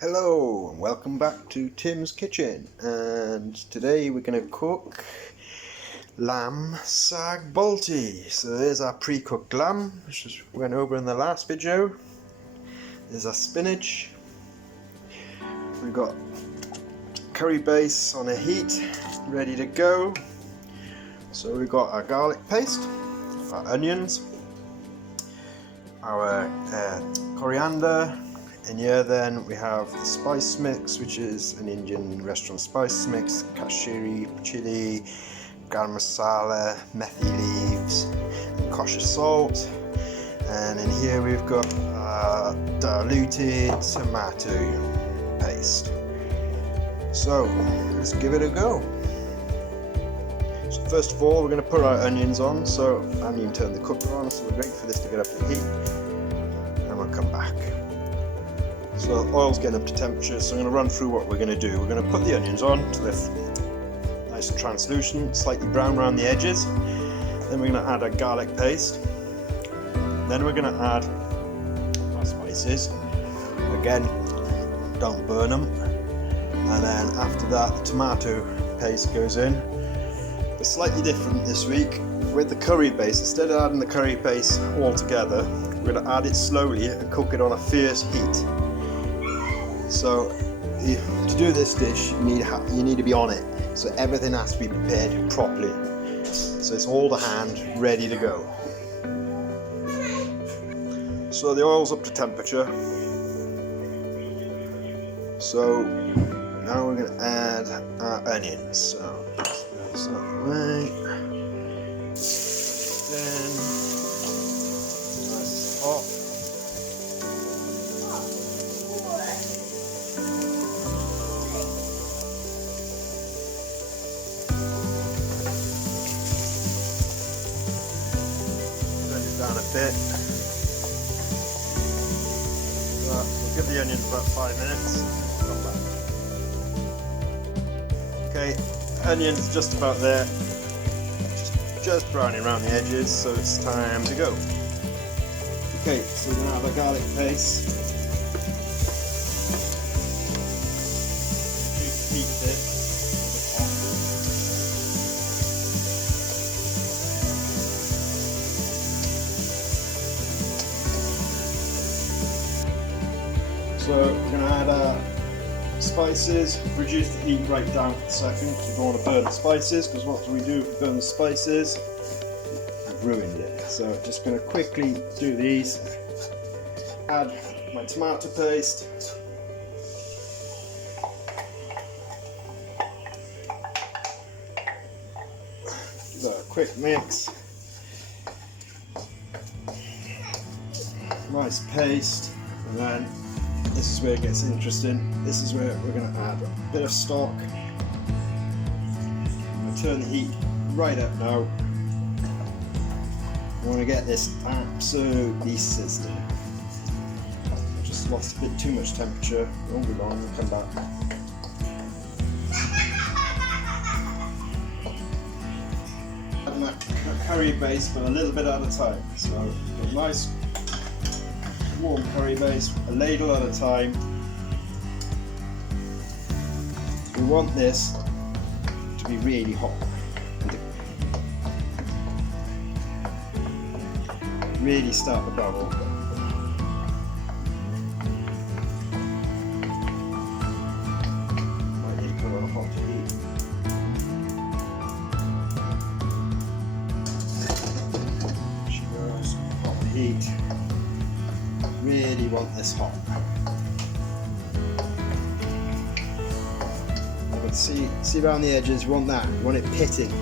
Hello and welcome back to Tim's Kitchen, and today we're going to cook lamb SAAG BALTI. So there's our pre-cooked lamb, which we went over in the last video. There's our spinach. We've got curry base on a heat, ready to go. So we've got our garlic paste, our onions, our coriander. In here then we have the spice mix, which is an Indian restaurant spice mix, kashmiri chili, garam masala, methi leaves, and kosher salt. And in here we've got diluted tomato paste. So let's give it a go. So first of all we're going to put our onions on, so I haven't even turned the cooker on, so we'll wait for this to get up to heat and we'll come back. So the oil's getting up to temperature, so I'm going to run through what we're going to do. We're going to put the onions on to this nice and translucent, slightly brown around the edges. Then we're going to add our garlic paste. Then we're going to add our spices. Again, don't burn them. And then after that, the tomato paste goes in. But slightly different this week with the curry base. Instead of adding the curry paste all together, we're going to add it slowly and cook it on a fierce heat. So to do this dish, you need to be on it. So everything has to be prepared properly. So it's all to hand, ready to go. So the oil's up to temperature. So now we're going to add our onions. So that's that way. Then nice hot. Down a bit. We'll give the onions about 5 minutes. Come back. Okay, onions just about there. Just browning around the edges, so it's time to go. Okay, so now have a garlic paste. Reduce the heat a bit. So we're going to add our spices, reduce the heat right down for a second because we don't want to burn the spices, because what do we do if we burn the spices? We've ruined it. So just going to quickly do these. Add my tomato paste. Give that a quick mix. Nice paste, and then this is where it gets interesting. This is where we're going to add a bit of stock. I'm going to turn the heat right up now. I want to get this absolutely sizzling. I just lost a bit too much temperature. It won't be long, we'll come back. Adding that curry base, but a little bit at a time. So a nice warm curry base, a ladle at a time. We want this to be really hot and to really start to bubble. Might need to put on a hot heat. Just hot heat. Really want this hot. But see around the edges, you want that, you want it pitting.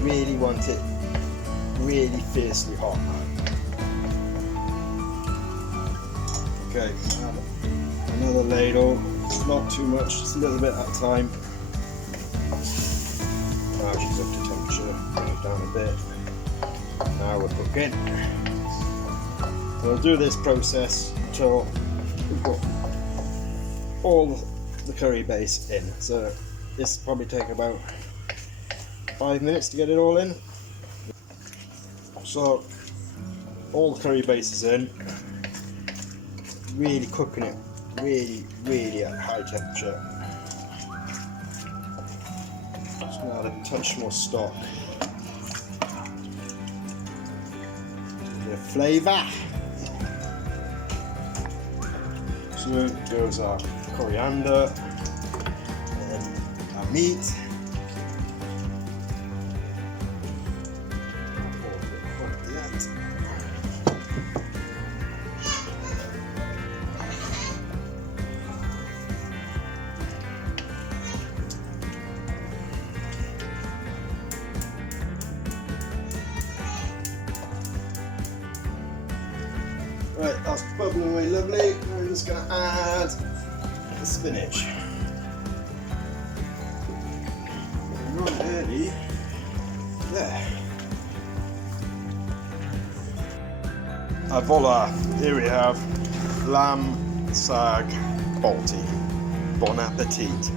Really want it really fiercely hot. Okay, another ladle, not too much, just a little bit at a time. Now she's up to temperature, bring it down a bit. Now we're cooking. We'll do this process until we've got all the curry base in. So this will probably take about 5 minutes to get it all in. So all the curry base is in. Really cooking it really at high temperature. Just gonna add a touch more stock. A bit of flavour. So goes our coriander and our meat. Right, that's bubbling away lovely. I'm just going to add the spinach. Right early. There. And voila, here we have lamb, SAAG, BALTI. Bon appetit.